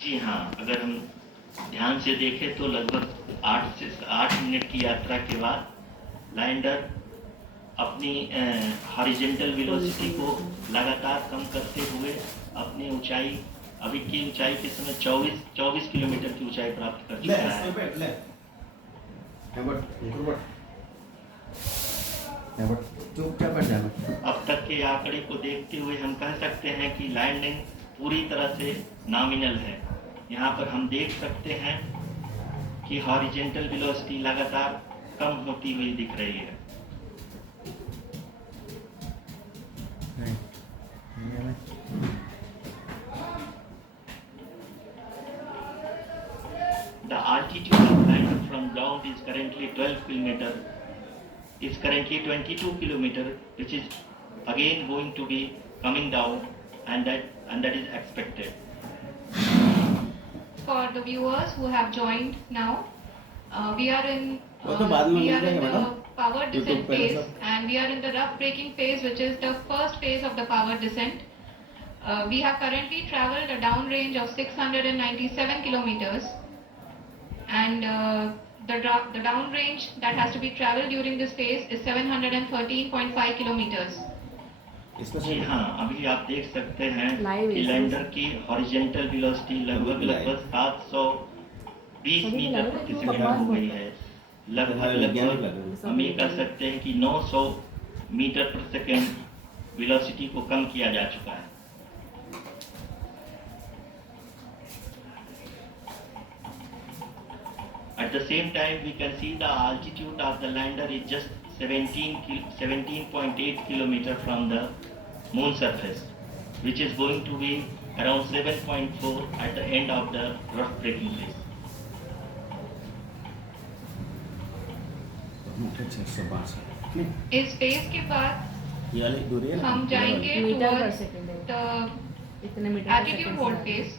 जी हाँ, अगर हम ध्यान से देखें तो लगभग 8 से 8 मिनट की यात्रा के बाद लैंडर अपनी हॉरिजॉन्टल वेलोसिटी को लगातार कम करते हुए अपनी ऊंचाई अभी की ऊंचाई के समय 24 किलोमीटर की ऊंचाई प्राप्त कर चुका है। अब तक के आंकड़े को देखते हुए हम कह सकते हैं कि लैंडिंग पूरी तरह से नॉमिनल है। यहाँ पर हम देख सकते हैं कि हॉरिजॉन्टल वेलोसिटी लगातार कम होती हुई दिख रही है। The altitude of liner from ground is currently 12 kilometer. Is currently 22 kilometer, which is again going to be coming down, and that is expected. For the viewers who have joined now, we are in the power descent phase, and we are in the rough braking phase, which is the first phase of the power descent. We have currently traveled a downrange of 697 kilometers, and the downrange that has to be traveled during this phase is 713.5 kilometers. जी हाँ, अभी आप देख सकते हैं कि lander की horizontal velocity लगभग 720 metre प्रति सेकंड हो गई है। लगभग हम ये कह सकते हैं कि 900 मीटर प्रति सेकंड वेलोसिटी को कम किया जा चुका है। At the same time, we can see the altitude of the lander is just 17.8 kilometer from the moon surface, which is going to be around 7.4 at the end of the rough braking phase. इस phase के बाद हम जाएंगे towards the attitude hold phase,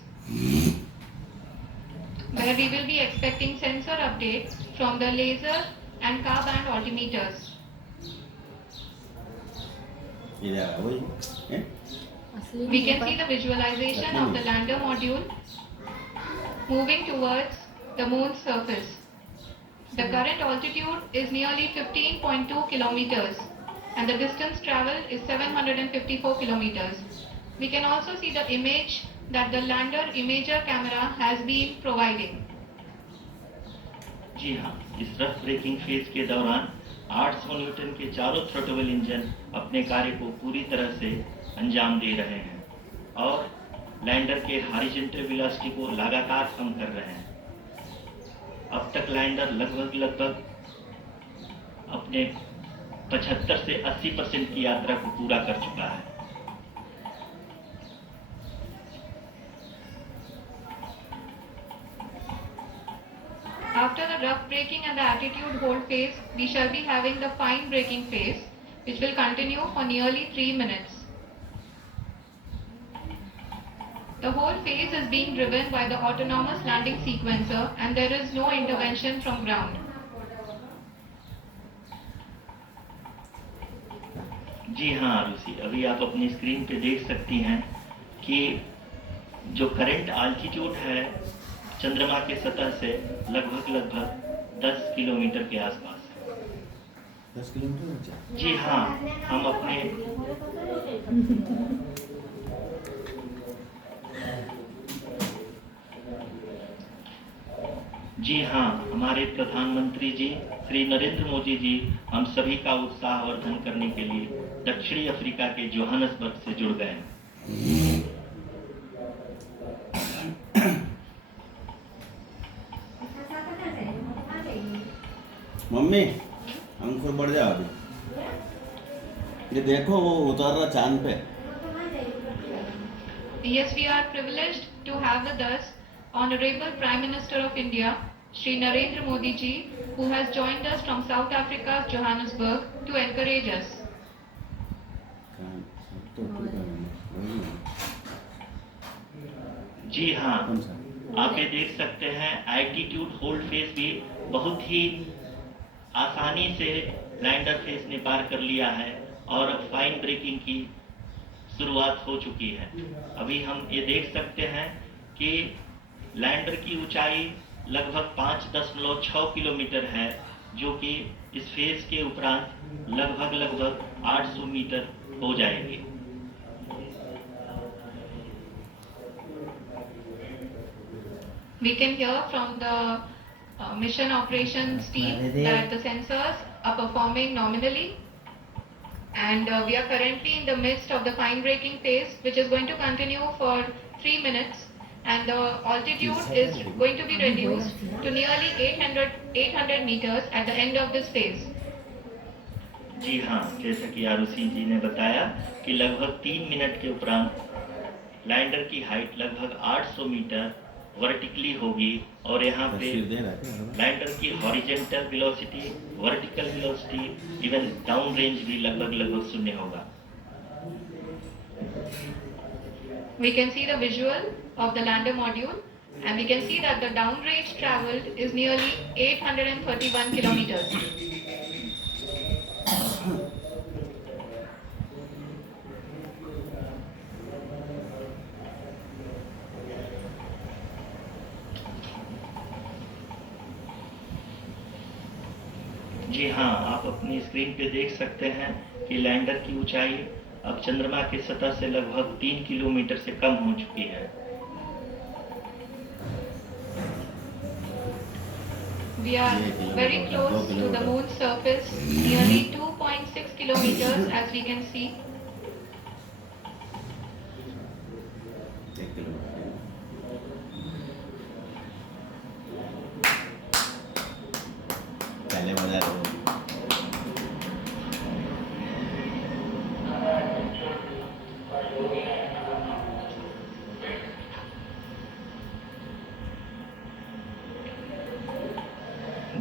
where we will be expecting sensor updates from the laser and car band altimeters. We can see the visualization of the lander module moving towards the moon's surface. The current altitude is nearly 15.2 kilometers, and the distance traveled is 754 kilometers. We can also see the image that the lander imager camera has been providing. जी हाँ, इस rough breaking phase के दौरान 800 Newton के चारों throttle engine अपने कार्य को पूरी तरह से अंजाम दे रहे हैं और लैंडर के हॉरिजॉन्टल वेलोसिटी को लगातार कम कर रहे हैं। अब तक लैंडर लगभग अपने 75 से 80% की यात्रा को पूरा कर चुका है। After the rough braking and the attitude hold phase, we shall be having the fine braking phase, which will continue for nearly 3 minutes. The whole phase is being driven by the autonomous landing sequencer, and there is no intervention from ground. जी हाँ आरुषि, अभी आप अपनी screen पे देख सकती हैं कि जो करंट आल्टीट्यूड है चंद्रमा के सतह से लगभग 10 किलोमीटर के आसपास है। 10 किलोमीटर? जी हाँ, हम अपने जी हाँ, हमारे प्रधानमंत्री जी श्री नरेंद्र मोदी जी हम सभी का उत्साहवर्धन करने के लिए दक्षिणी अफ्रीका के जोहानसबर्ग से जुड़ गए हैं। मम्मी अंकुर बढ़ जा अभी, ये देखो वो उतर रहा चांद पे। Yes, we are privileged to have with us Honorable Prime Minister of India, Shri Narendra Modi ji, who has joined us from South Africa's Johannesburg to encourage us. जी हाँ, आप ये देख सकते हैं एल्टीट्यूड होल्ड फेज भी बहुत ही आसानी से लैंडर फेज ने पार कर लिया है और अब फाइन ब्रेकिंग की शुरुआत हो चुकी है। अभी हम ये देख सकते हैं कि लैंडर की ऊंचाई लगभग 5.6 किलोमीटर है, जो कि इस फेज के उपरांत लगभग 800 मीटर हो जाएगी। We can hear from the mission operations team that the sensors are performing nominally, and we are currently in the midst of the fine braking phase, which is going to continue for 3 minutes, and the altitude is going to be reduced to nearly 800 meters at the end of this phase. जी हाँ, जैसा कि आरुषि जी ने बताया कि लगभग 3 minute के उपरांत lander की हाइट लगभग 800 मीटर वर्टिकली होगी और यहाँ पे लैंडर की horizontal velocity, vertical velocity, even down range भी लगभग शून्य होगा। We can see the visual of the lander module, and we can see that the down range traveled is nearly 831 kilometers. जी हाँ, आप अपनी स्क्रीन पे देख सकते हैं कि लैंडर की ऊंचाई अब चंद्रमा की सतह से लगभग 3 किलोमीटर से कम हो चुकी है। We are very close to the moon's surface, nearly 2.6 kilometers, as we can see. पहले बजा दो।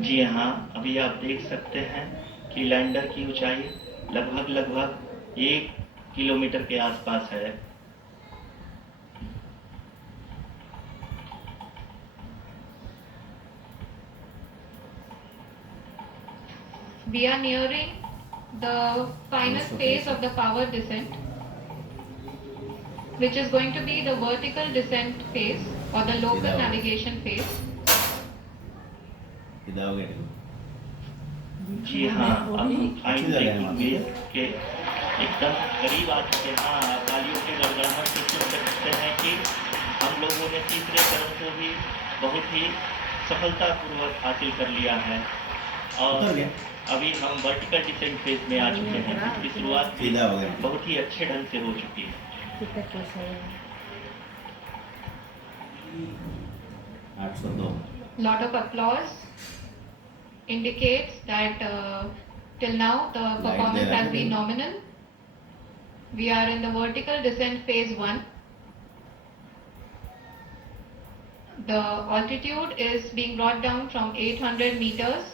जी हाँ, अभी आप देख सकते हैं कि लैंडर की ऊंचाई लगभग 1 किलोमीटर के आसपास है। We are nearing the final phase of the power descent, which is going to be the vertical descent phase or the local navigation phase. जी हाँ, अब फाइन ब्रेकिंग फेज के एकदम करीब आ चुके हैं। हाँ, तालियों के गड़गड़ाहट से सुन सकते हैं कि हम लोगों ने तीसरे चरण को भी बहुत ही सफलतापूर्वक हासिल कर लिया है और अभी हम वर्टिकल डिसेंट फेज में आ चुके हैं, जिसकी शुरुआत भी बहुत ही अच्छे ढंग से हो चुकी है। 802। Lot of applause indicates that till now the performance has been nominal. We are in the vertical descent phase 1. The altitude is being brought down from 800 meters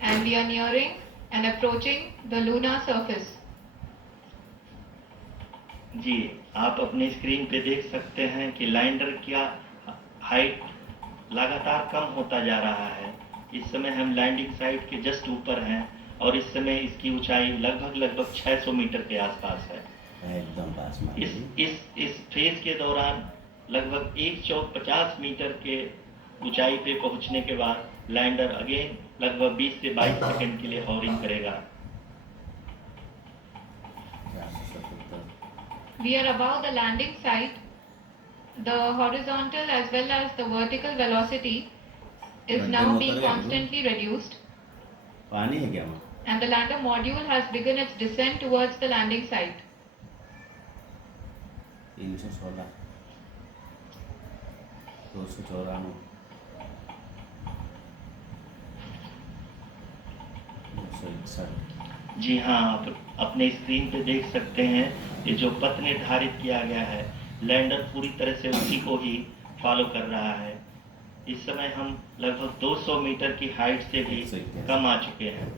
and we are nearing and approaching the lunar surface. जी, आप अपनी screen पे देख सकते हैं कि lander का height लगातार कम होता जा रहा है। इस समय हम लैंडिंग साइट के जस्ट ऊपर हैं और इस समय इसकी ऊंचाई लगभग 600 मीटर के आसपास है। एकदम पास में। इस फेज के दौरान लगभग 150 मीटर के ऊंचाई पे पहुंचने के बाद लैंडर अगेन लगभग 20 से 22 सेकंड के लिए हॉवरिंग करेगा। We are above the landing site. The horizontal as well as the vertical velocity is now being constantly reduced. पानी है क्या? And the lander module has begun its descent towards the landing site. 316, 294, 261। जी हाँ, आप अपने screen पे देख सकते हैं कि जो पथ निर्धारित किया गया है, लैंडर पूरी तरह से उसी को ही फॉलो कर रहा है। इस समय हम लगभग 200 मीटर की हाइट से भी कम आ चुके हैं।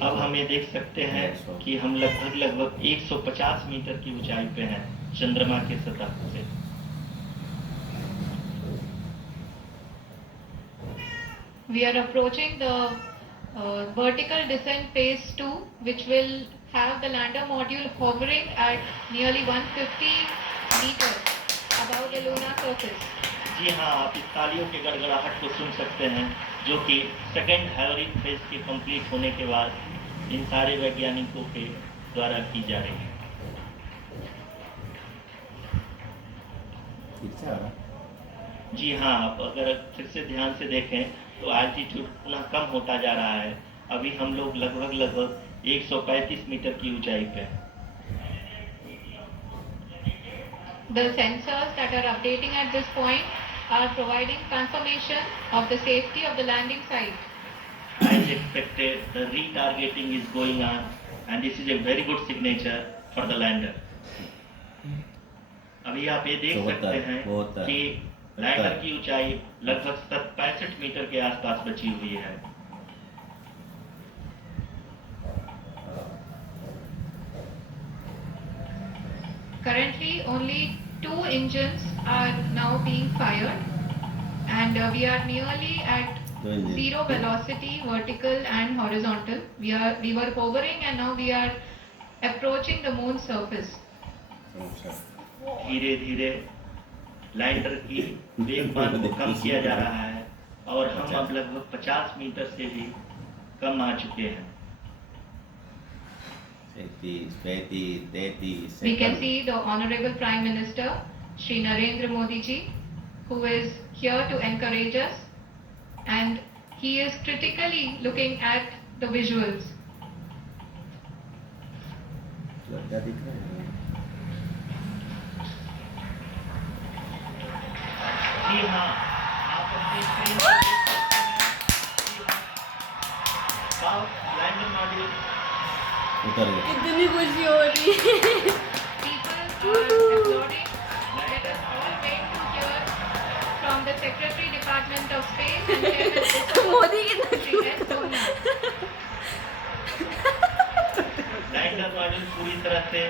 अब हम ये देख सकते हैं कि हम लगभग 150 मीटर की ऊंचाई पे हैं चंद्रमा के सतह से। We are approaching the vertical descent phase 2, which will have the lander module hovering at nearly 150 meters above the lunar surface. जी हाँ, आप इस तालियों के गड़गड़ाहट को सुन सकते हैं, जो कि सेकेंड हैवरिंग फेज के कंप्लीट होने के बाद इन सारे वैज्ञानिकों के द्वारा की जा रही है। जी हाँ, आप अगर फिर से ध्यान से देखें तो एल्टीट्यूड पुनः कम होता जा रहा है। अभी हम लोग लगभग 135 मीटर की ऊंचाई पे हैं। The sensors that are updating at this point are providing confirmation of the safety of the landing site. As expected, the retargeting is going on, and this is a very good signature for the lander. अभी आप ये देख सकते हैं कि lander की ऊंचाई लगभग 65 मीटर के आसपास बची हुई है। Currently, only 2 engines are now being fired, and we are nearly at zero velocity, vertical and horizontal. We were hovering, and now we are approaching the moon's surface. धीरे धीरे लैंडर की वेगमान को कम किया जा रहा है और हम अब लगभग 50 मीटर से भी कम आ चुके हैं। 33 We can see the Honorable Prime Minister, Shri Narendra Modi ji, who is here to encourage us, and he is critically looking at the visuals. जी हाँ, आप अपनी स्क्रीन पर लैंडर मॉड्यूल उतर गया। कितनी खुशी हो रही है। People are applauding. Let us all wait to hear from the Secretary Department of Space and Chairman Modi कितना Shri S. Somnath. Lander module पूरी तरह से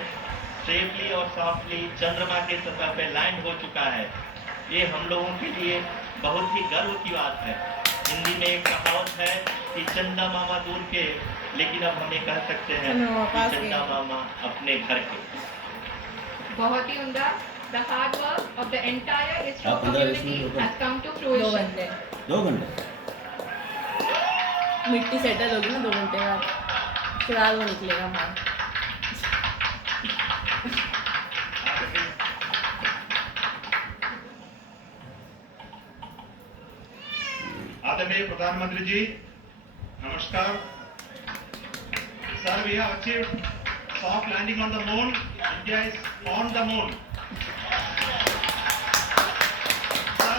सेफली और सॉफ्टली चंद्रमा के सतह पे लैंड हो चुका है। ये हम लोगों के लिए बहुत ही गर्व की बात है। हिंदी में एक कहावत है कि चंदा मामा दूर के, लेकिन अब हम ये कह सकते हैं कि चंदा मामा अपने घर के। बहुत ही उम्दा। The hard work of the entire ISRO आप 15 community minute has come to 2 fruition. घंटे 2 घंटे मिट्टी सेटल होगी ना 2 घंटे बाद, फिर आज वो निकलेगा माल। आदरणीय प्रधानमंत्री जी, नमस्कार। Sir, we have achieved soft landing on the moon. India is on the moon. Sir,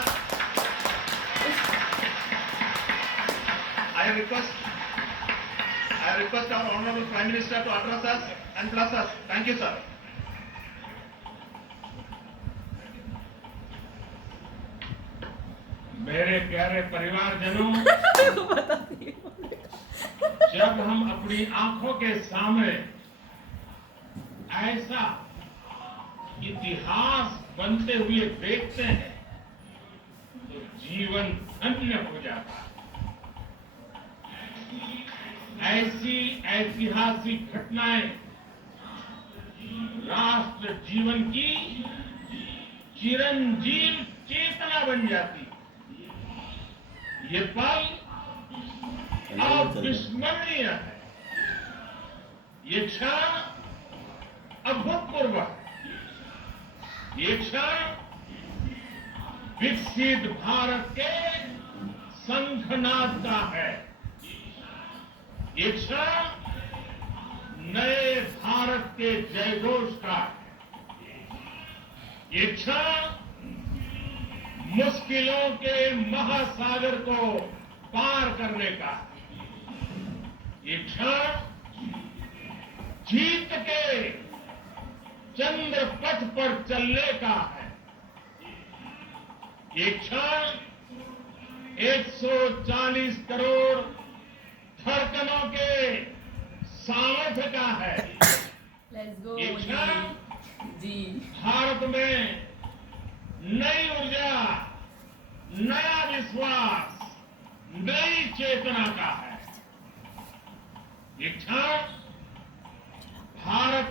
I request our Honorable Prime Minister to address us and bless us. Thank you, sir. मेरे प्यारे परिवारजनों, जब हम अपनी आंखों के सामने ऐसा इतिहास बनते हुए देखते हैं तो जीवन धन्य हो जाता है। ऐसी ऐतिहासिक घटनाएं राष्ट्र जीवन की चिरंजीव चेतना बन जाती। ये पल अविस्मरणीय है। ये क्षण अभूतपूर्व है। ये क्षण विकसित भारत के संघनाद का है। ये क्षण नए भारत के जयघोष का है। ये क्षण मुश्किलों के महासागर को पार करने का है। ये क्षण जीत के चंद्र पथ पर चलने का है। ये क्षण 140 करोड़ धड़कनों के सामर्थ्य का है। लेट्स गो ये क्षण जी। भारत में नई ऊर्जा, नया विश्वास, नई चेतना का है। ये क्षण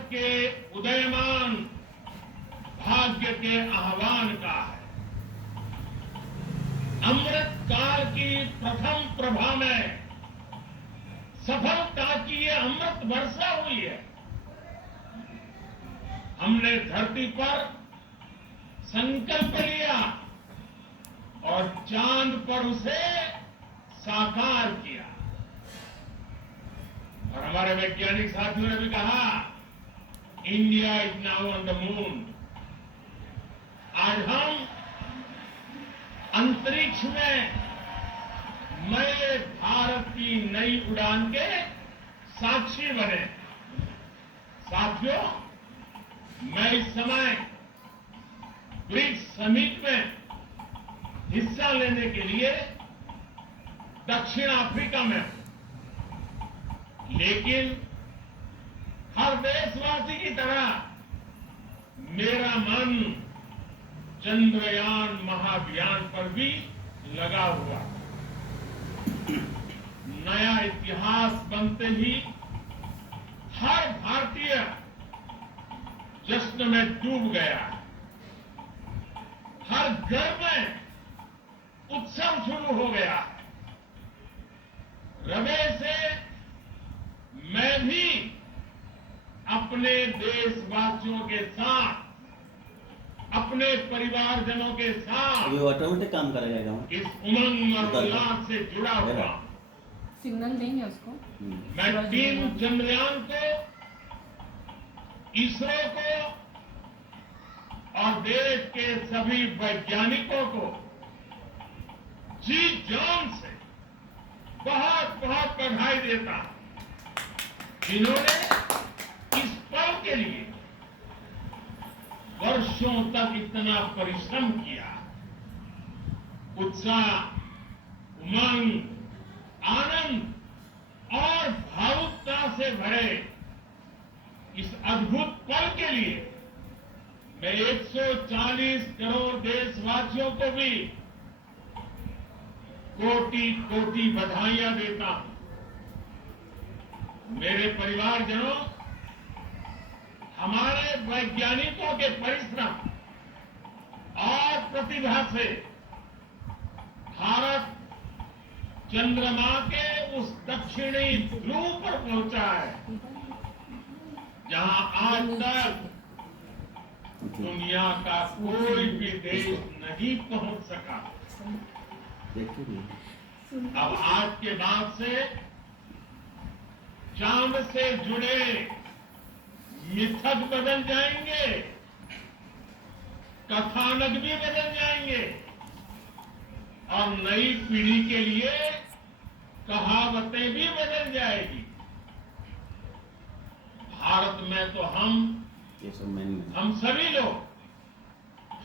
भारत के उदयमान भाग्य के आह्वान का है। अमृत काल की प्रथम प्रभा में सफलता की ये अमृत वर्षा हुई है। हमने धरती पर संकल्प लिया और चांद पर उसे साकार किया। और हमारे वैज्ञानिक साथियों ने भी कहा, India is now on the moon. आज हम अंतरिक्ष में नए भारत की नई उड़ान के साक्षी बने। साथियों, मैं इस समय ब्रिक्स समिट में हिस्सा लेने के लिए दक्षिण अफ्रीका में हूं, लेकिन हर देशवासी की तरह मेरा मन चंद्रयान महाअभियान पर भी लगा हुआ। नया इतिहास बनते ही हर भारतीय जश्न में डूब गया। हर घर में उत्सव शुरू हो गया। हृदय से मैं भी अपने देशवासियों के साथ, अपने परिवारजनों के साथ ये ऑटोमेटिक काम करेगा गाँव। इस उमंग और उल्लास से जुड़ा हुआ। सिग्नल देंगे उसको। मैं टीम चंद्रयान को, इसरो को और देश के सभी वैज्ञानिकों को जी जान से बहुत बहुत बधाई देता हूं, जिन्होंने इस पल के लिए वर्षों तक इतना परिश्रम किया। उत्साह, उमंग, आनंद और भावुकता से भरे इस अद्भुत पल के लिए मैं 140 करोड़ देशवासियों को भी कोटि कोटि बधाइयां देता हूं। मेरे परिवारजनों, हमारे वैज्ञानिकों के परिश्रम और प्रतिभा से भारत चंद्रमा के उस दक्षिणी ध्रुव पर पहुंचा है जहां आज तक दुनिया का कोई भी देश नहीं पहुंच सका। अब आज के बाद से चांद से जुड़े मिथक बदल जाएंगे, कथानक भी बदल जाएंगे और नई पीढ़ी के लिए कहावतें भी बदल जाएगी। भारत में तो हम सभी लोग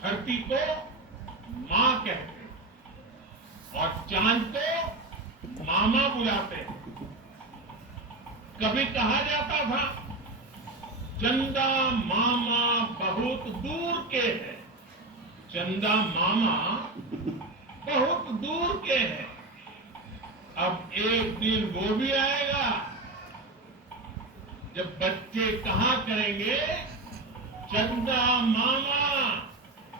धरती को मां कहते हैं और चांद को मामा बुलाते हैं। कभी कहा जाता था, चंदा मामा बहुत दूर के है। चंदा मामा बहुत दूर के है। अब एक दिन वो भी आएगा जब बच्चे कहा करेंगे, चंदा मामा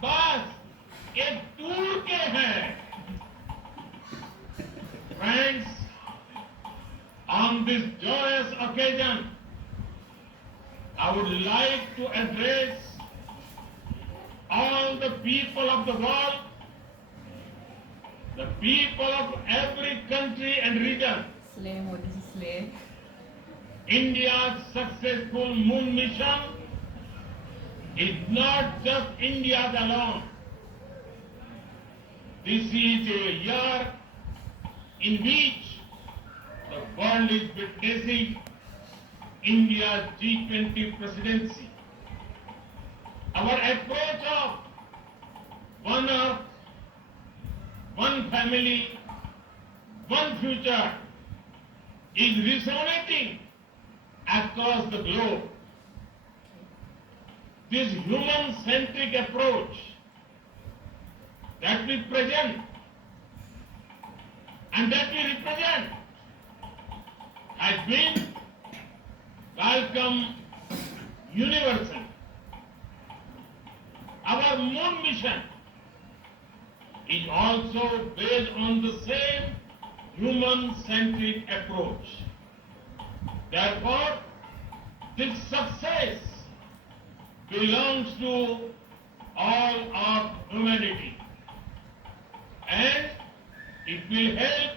बस एक दूर के हैं। Friends, on this joyous occasion, I would like to address all the people of the world, the people of every country and region. Slay, Modi ji, slay. India's successful moon mission is not just India's alone. This is a year in which the world is witnessing India's G20 presidency. Our approach of one earth, one family, one future is resonating across the globe. This human-centric approach that we present and that we represent has been welcomed universal. Our moon mission is also based on the same human-centric approach. Therefore, this success belongs to all of humanity, and it will help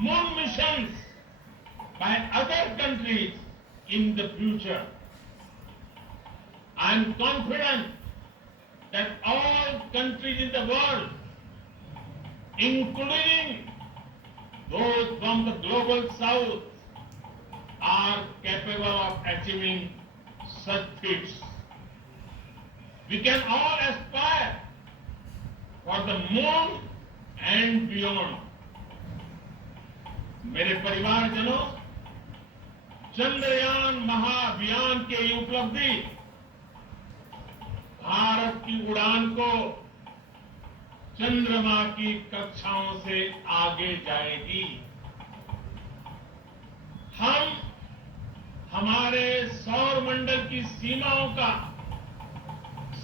moon missions by other countries in the future. I am confident that all countries in the world, including those from the global south, are capable of achieving such feats. We can all aspire for the moon and beyond. मेरे परिवारजनों, चंद्रयान महाअभियान की उपलब्धि भारत की उड़ान को चंद्रमा की कक्षाओं से आगे जाएगी। हम हमारे सौर मंडल की सीमाओं का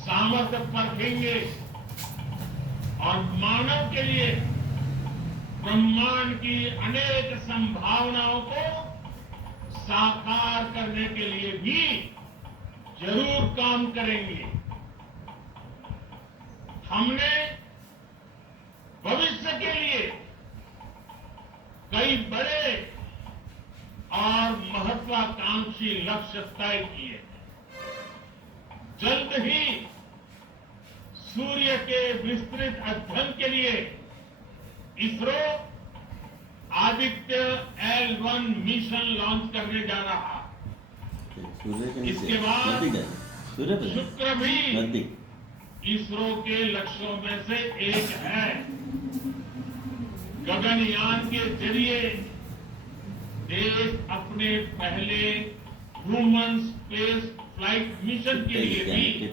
सामर्थ्य परखेंगे और मानव के लिए ब्रह्मांड की अनेक संभावनाओं को साकार करने के लिए भी जरूर काम करेंगे। हमने भविष्य के लिए कई बड़े और महत्वाकांक्षी लक्ष्य तय किए। जल्द ही सूर्य के विस्तृत अध्ययन के लिए ISRO Aditya L1 mission launch करने जा रहा। इसके बाद शुक्र भी इसरो के लक्ष्यों में से एक है। गगनयान के जरिए देश अपने पहले ह्यूमन स्पेस फ्लाइट मिशन के लिए भी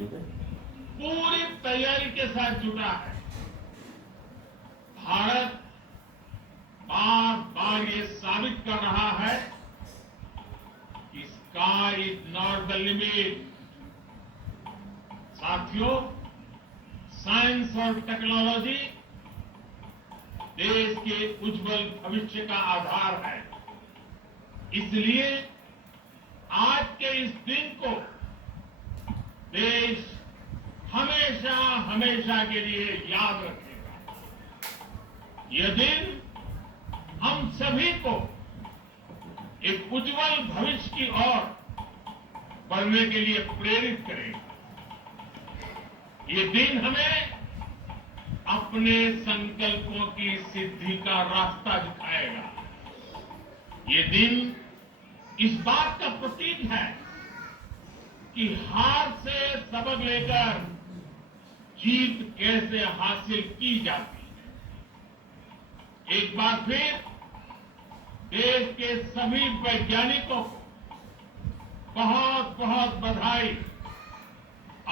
पूरी तैयारी के साथ जुटा है। भारत बार बार ये साबित कर रहा है कि sky is not the limit. साथियों, साइंस और टेक्नोलॉजी देश के उज्जवल भविष्य का आधार है। इसलिए आज के इस दिन को देश हमेशा हमेशा के लिए याद रखेगा। यह दिन हम सभी को एक उज्जवल भविष्य की ओर बढ़ने के लिए प्रेरित करेगा। ये दिन हमें अपने संकल्पों की सिद्धि का रास्ता दिखाएगा। ये दिन इस बात का प्रतीक है कि हार से सबक लेकर जीत कैसे हासिल की जाती है। एक बार फिर देश के सभी वैज्ञानिकों को बहुत बहुत बधाई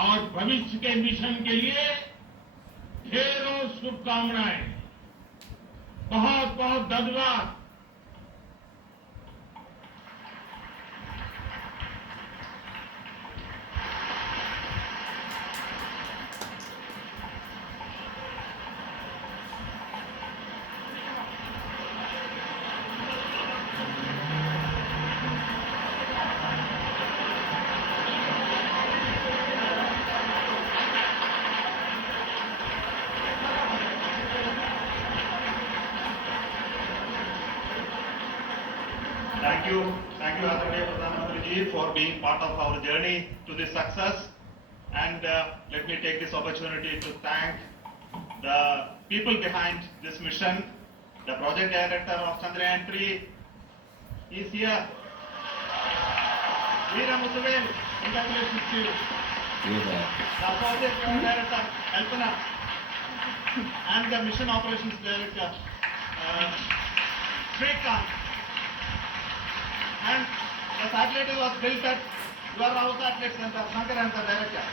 और भविष्य के मिशन के लिए ढेरों शुभकामनाएं। बहुत बहुत धन्यवाद। Thank you, Honorable Pradhan Mantriji, for being part of our journey to this success. And let me take this opportunity to thank the people behind this mission. The project director of Chandrayaan 3 is here. Veera Mutuvel, congratulations to you. The project director, Alpana, and the mission operations director, Srikanth. And the satellite was built at your Rao Satellite Center, Shankar and the director.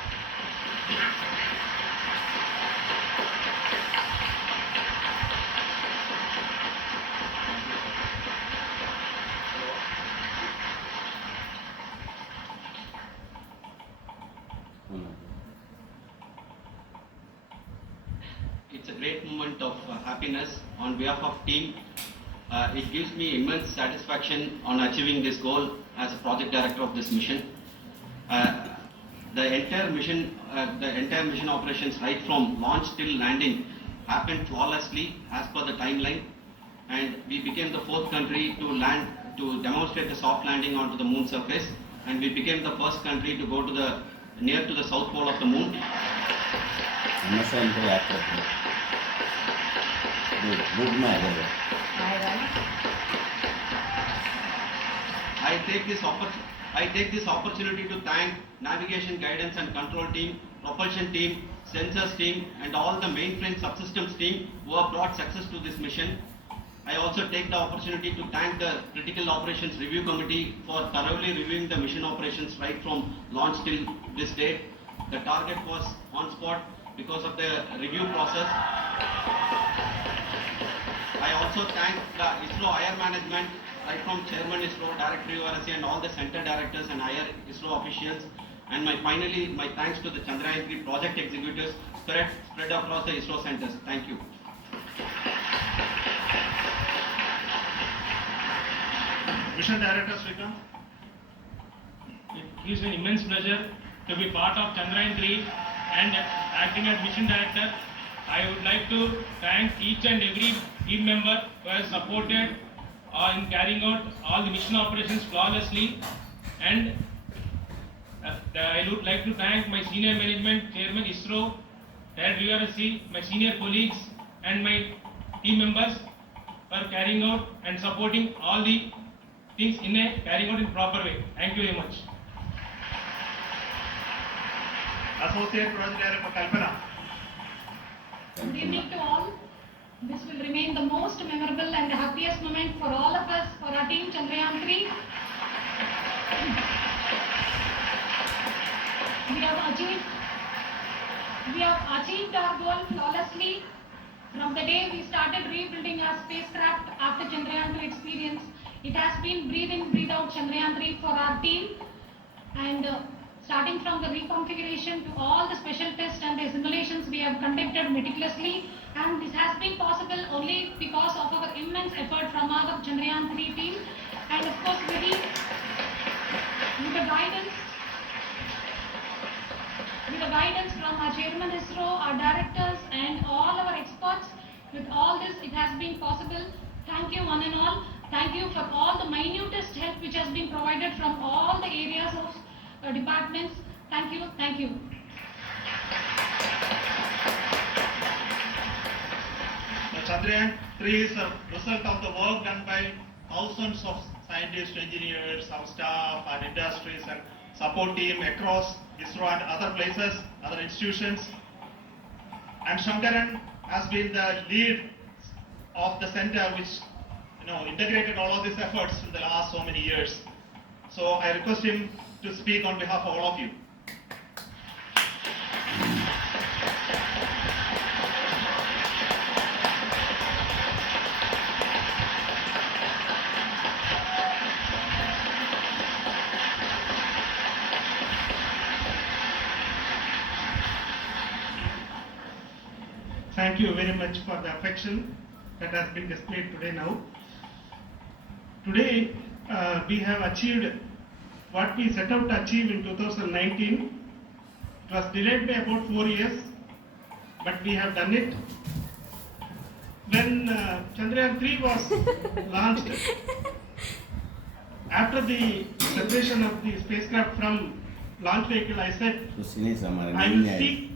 moment of happiness on behalf of team. It gives me immense satisfaction on achieving this goal as a project director of this mission. The entire mission operations right from launch till landing happened flawlessly as per the timeline, and we became the 4th country to land, to demonstrate the soft landing onto the moon surface, and we became the first country to go to the near to the south pole of the moon. I take this opportunity to thank navigation guidance and control team, propulsion team, sensors team, and all the mainframe subsystems team who have brought success to this mission. I also take the opportunity to thank the Critical Operations Review Committee for thoroughly reviewing the mission operations right from launch till this date. The target was on spot because of the review process. I also thank the ISRO higher management, right from Chairman ISRO, Director URSC, and all the center directors and higher ISRO officials. And finally, my thanks to the Chandrayaan 3 project executives spread across the ISRO centers. Thank you. Mission Director Srikanth. It gives an immense pleasure to be part of Chandrayaan 3 and acting as Mission Director. I would like to thank each and every team member who has supported in carrying out all the mission operations flawlessly, and I would like to thank my senior management, Chairman ISRO, Director URSC, my senior colleagues and my team members for carrying out and supporting all the things carrying out in proper way. Thank you very much. Associate Project Director Kalpana. Good evening to all. This will remain the most memorable and the happiest moment for all of us, for our team Chandrayaan 3. We have achieved our goal flawlessly. From the day we started rebuilding our spacecraft after Chandrayaan 2 experience, it has been breathe in, breathe out Chandrayaan 3 for our team. And starting from the reconfiguration to all the special tests and the simulations we have conducted meticulously, and this has been possible only because of our immense effort from our Chandrayaan 3 team, and of course with the guidance from our Chairman ISRO, our directors and all our experts. With all this, it has been possible. Thank you one and all. Thank you for all the minutest help which has been provided from all the areas of departments. Thank you. Thank you. The Chandrayaan 3 is a result of the work done by thousands of scientists, engineers, our staff and industries and support team across ISRO and other places, other institutions. And Shankaran has been the lead of the center which integrated all of these efforts in the last so many years. So I request him to speak on behalf of all of you. Thank you very much for the affection that has been displayed today now. Today we have achieved what we set out to achieve in 2019. It was delayed by about 4 years, but we have done it. When Chandrayaan 3 was launched, after the separation of the spacecraft from launch vehicle, I said, I will see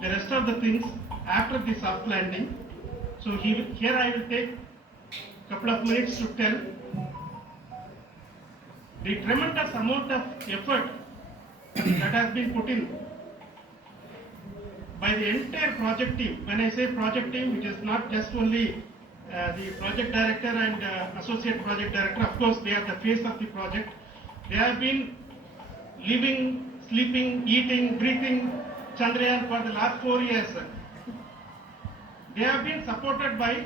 the rest of the things after the soft landing. So here I will take a couple of minutes to tell the tremendous amount of effort that has been put in by the entire project team. When I say project team, it is not just only the project director and associate project director. Of course, they are the face of the project. They have been living, sleeping, eating, breathing Chandrayaan for the last 4 years. They have been supported by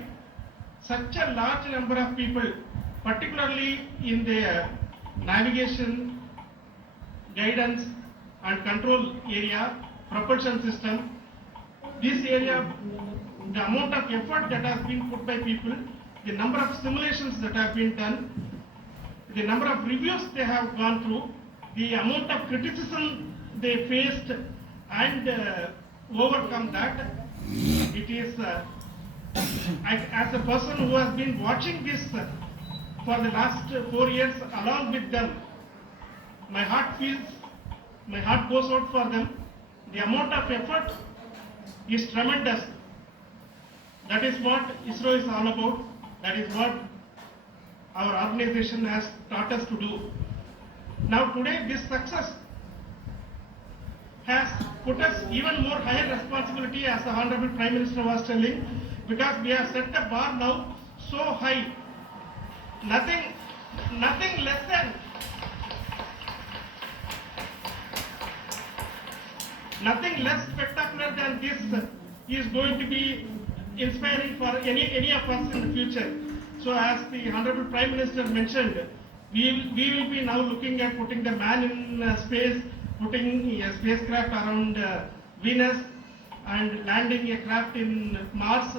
such a large number of people, particularly in the navigation, guidance and control area, propulsion system. This area the amount of effort that has been put by people, the number of simulations that have been done, the number of reviews they have gone through, the amount of criticism they faced and overcome that. It is, as a person who has been watching this for the last 4 years along with them, my heart goes out for them. The amount of effort is tremendous. That is what ISRO is all about. That is what our organization has taught us to do. Now today this success has put us even more higher responsibility, as the Honorable Prime Minister was telling, because we have set the bar now so high. Nothing less spectacular than this is going to be inspiring for any of us in the future. So as the Honorable Prime Minister mentioned, we will be now looking at putting the man in space, putting a spacecraft around Venus and landing a craft in Mars.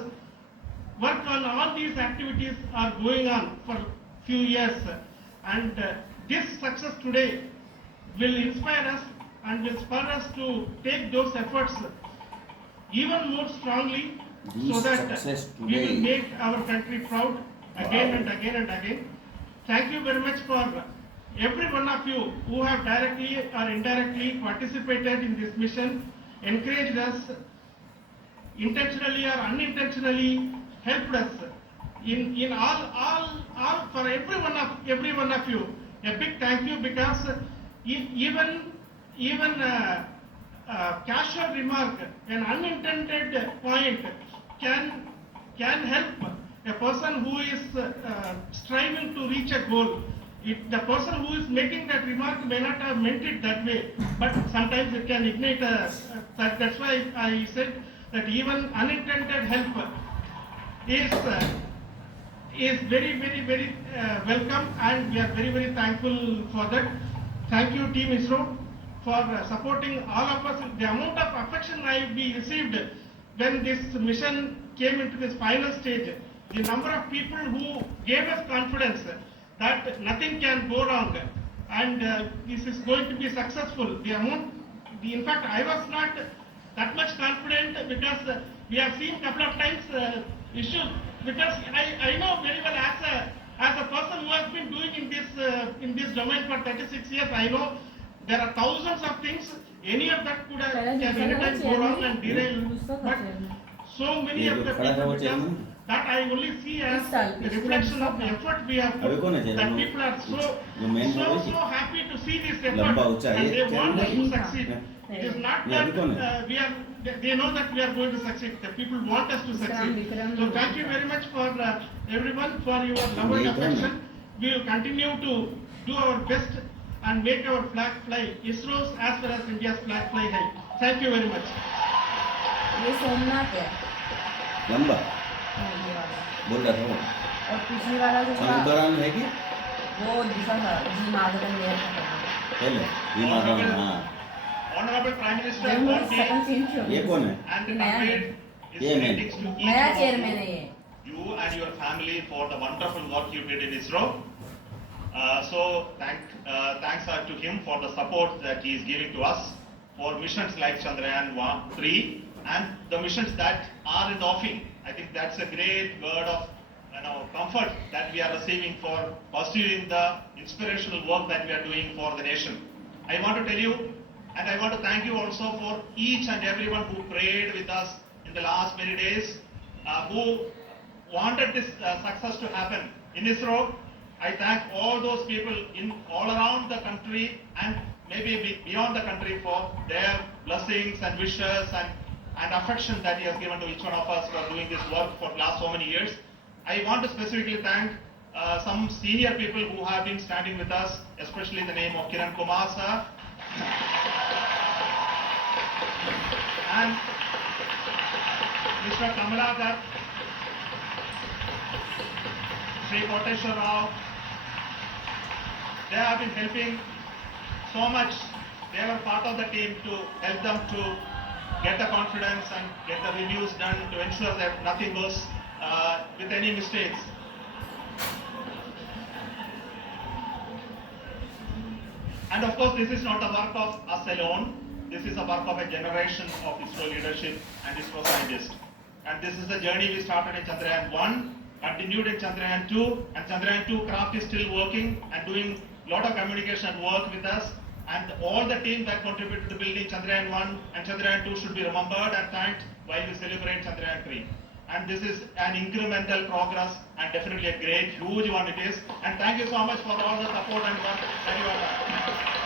Work on all these activities are going on for few years, and this success today will inspire us and will spur us to take those efforts even more strongly, so that we will make our country proud again and again and again. Thank you very much for every one of you who have directly or indirectly participated in this mission, encouraged us, intentionally or unintentionally helped us in all for every one of you. A big thank you, because even casual remark, an unintended point can help a person who is striving to reach a goal. The person who is making that remark may not have meant it that way, but sometimes it can ignite that's why I said that even unintended help is very, very, very welcome, and we are very, very thankful for that. Thank you, Team ISRO, for supporting all of us. The amount of affection I received when this mission came into this final stage, the number of people who gave us confidence that nothing can go wrong and this is going to be successful. In fact, I was not that much confident, because we have seen couple of times issues. Because I know very well, as a person who has been doing in this domain for 36 years, I know there are thousands of things. Any of that could have can anytime go wrong and derail. But so many of the people, because that I only see as the reflection of the effort we have put. That people are so happy to see this effort, and they want us to succeed. It is not that they know that we are going to succeed. The people want us to succeed. So thank you very much for everyone for your love and affection. We will continue to do our best and make our flag fly. ISRO's as well as India's flag fly high. Thank you very much. ये सोमनाथ है, लंबा हाँ, ये वाला। बोल रहा था वो। और पिछली वाला जो था शंकरन है कि वो दूसरा था, जी माधवन मेयर का था। पहले जी माधवन, हाँ। Honorable Prime Minister, जब वो सेकंड चेंज हो ये कौन है? and the नया है। conveyed his ये नहीं। greetings to each नया one of चेयरमैन है ये। you and your family for the wonderful work you did in ISRO. So thanks are to him for the support that he is giving to us for missions like Chandrayaan 3 and the missions that are in the offing. I think that's a great word of comfort that we are receiving for pursuing the inspirational work that we are doing for the nation. I want to tell you, and I want to thank you also for each and everyone who prayed with us in the last many days, who wanted this success to happen in ISRO. I thank all those people in all around the country and maybe beyond the country for their blessings and wishes and affection that he has given to each one of us for doing this work for the last so many years. I want to specifically thank some senior people who have been standing with us, especially in the name of Kiran Kumar sir and Mr. Kamalakar, Sri Koteshwar Rao. They have been helping so much. They were part of the team to help them to get the confidence and get the reviews done to ensure that nothing goes with any mistakes. And of course, this is not the work of us alone. This is a work of a generation of ISRO leadership and ISRO scientists. And this is the journey we started in Chandrayaan 1, continued in Chandrayaan 2, and Chandrayaan 2 craft is still working and doing a lot of communication work with us. And all the team that contributed to building Chandrayaan 1 and Chandrayaan 2 should be remembered and thanked while we celebrate Chandrayaan 3. And this is an incremental progress and definitely a great, huge one it is. And thank you so much for all the support and work that you have done.